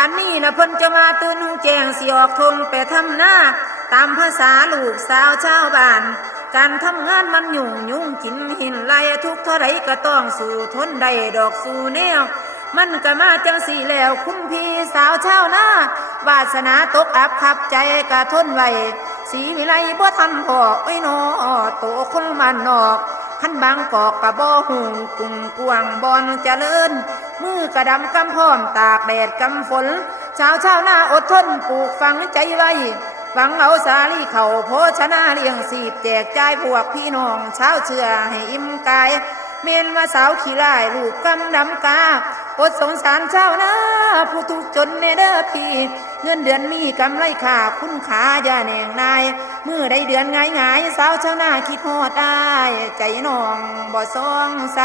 อันนี้นะเพิ่นจะมาตื่นหุงแจงสิออกทงไปทำหน้า ตามภาษาลูกสาวชาวบ้าน การทำงานมันยุ่งยุ่งกินหินไหลทุกเท่าไรก็ต้องสู่ทนได้ดอกสู่แนว มันก็มาจังสีแล้วคุ้มพี่สาวชาวนาวาสนาตกอับขับใจกะทนไว้สีวิไลบ่ทันพอไอ้นอโตคงมันนอกขันบางกอกกะบ่หุงกุ่งกวางบอนเจริญ มือกระดำกำพร้อมตากแดดกำฝนชาวชาวนาอดทนปลูกฝังใจไว้ฝังเอาสาลีเข่าโพชนาเลี้ยงสีบแจกจ่ายพวกพี่น้องชาวเชื่อให้อิ่มกาย เมนว่าสาวขี้ร้ายลูกกำดำกาอดสงสารเจ้านะผู้ทุกจนในเด้อพี่ เงินเดือนมีกำไรค่าคุณขาอย่าแหน่งนายเมื่อได้เดือนง่ายง่ายสาวชาวนาคิดฮอดได้ ใจน้องบ่ซองใส